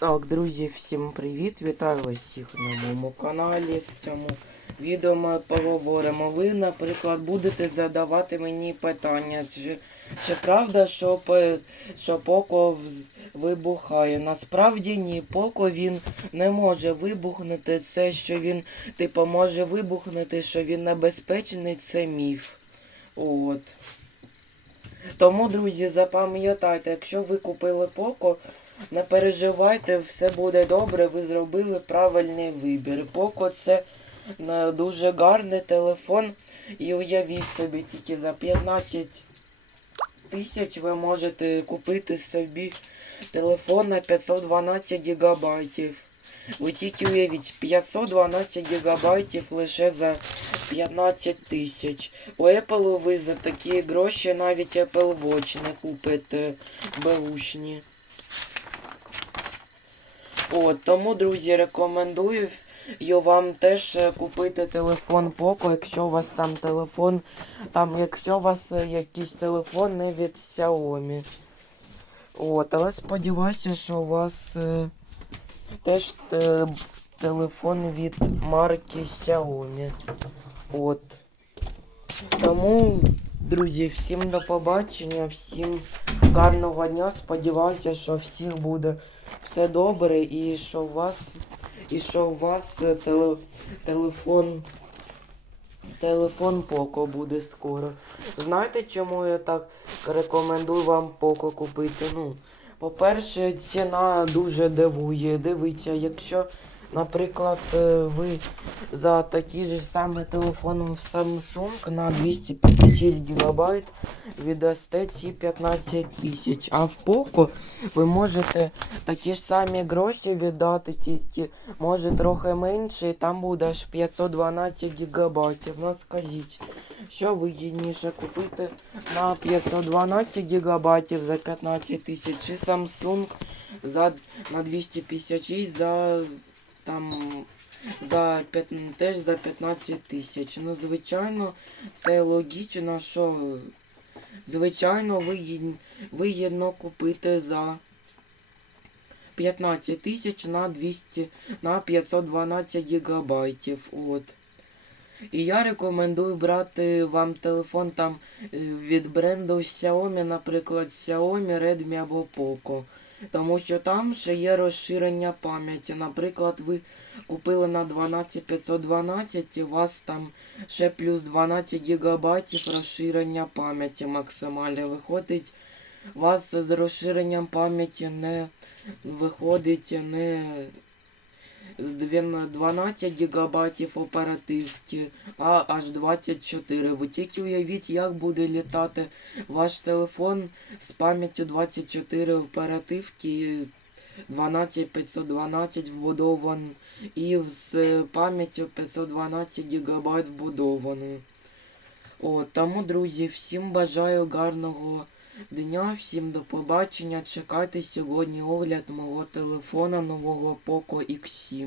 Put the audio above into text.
Так, друзі, всім привіт! Вітаю вас всіх на моєму каналі. В цьому відео ми поговоримо. Ви, наприклад, будете задавати мені питання, чи, чи правда, що, що Поко вибухає? Насправді ні, Поко він не може вибухнути. Це, що він, типу, може вибухнути, що він небезпечний, це міф. От. Тому, друзі, запам'ятайте, якщо ви купили Поко, не переживайте, все буде добре, ви зробили правильний вибір. Поко це е, дуже гарний телефон. І уявіть собі, тільки за 15 тисяч ви можете купити собі телефон на 512 гігабайтів. Ви тільки уявіть, 512 гігабайтів лише за 15 тисяч. У Apple ви за такі гроші навіть Apple Watch не купите беушні. От, тому, друзі, рекомендую вам теж е, купити телефон Poco, якщо у вас там телефон, там, якщо у вас е, якийсь телефон не від Xiaomi. От, але сподіваюся, що у вас е, теж е, телефон від марки Xiaomi. От. Тому, друзі, всім до побачення, всім гарного дня. Сподіваюся, що всіх буде все добре і що у вас, і що у вас е, теле, телефон. Телефон Поко буде скоро. Знаєте, чому я так рекомендую вам Поко купити? Ну, по-перше, ціна дуже дивує. Дивіться, якщо, наприклад, е, ви за такий же самий телефон в Samsung на 256 ГБ віддасте ці 15 тисяч. А в Poco ви можете такі ж самі гроші віддати, тільки може трохи менше, і там буде аж 512 гігабайтів. Ну скажіть, що вигідніше купити на 512 гігабайтів за 15 тисяч, чи Samsung за, на 256 за там за п'ят- теж за 15 тисяч. Ну, звичайно, це логічно, що звичайно вигідно, вигідно купити за 15 тисяч на 200 на 512 гігабайтів. От. І я рекомендую брати вам телефон там е, від бренду Xiaomi, наприклад, Xiaomi, Redmi або Poco. Тому що там ще є розширення пам'яті. Наприклад, ви купили на 12512 і у вас там ще плюс 12 гігабайтів розширення пам'яті максимальне. Виходить, у вас з розширенням пам'яті не виходить не 12 гігабайтів оперативки, а аж 24. Ви тільки уявіть, як буде літати ваш телефон з пам'яттю 24 оперативки, 12512 вбудован і з пам'яттю 512 гігабайт вбудованою. О, тому, друзі, всім бажаю гарного дня, всім до побачення. Чекайте сьогодні огляд мого телефона нового Poco X7.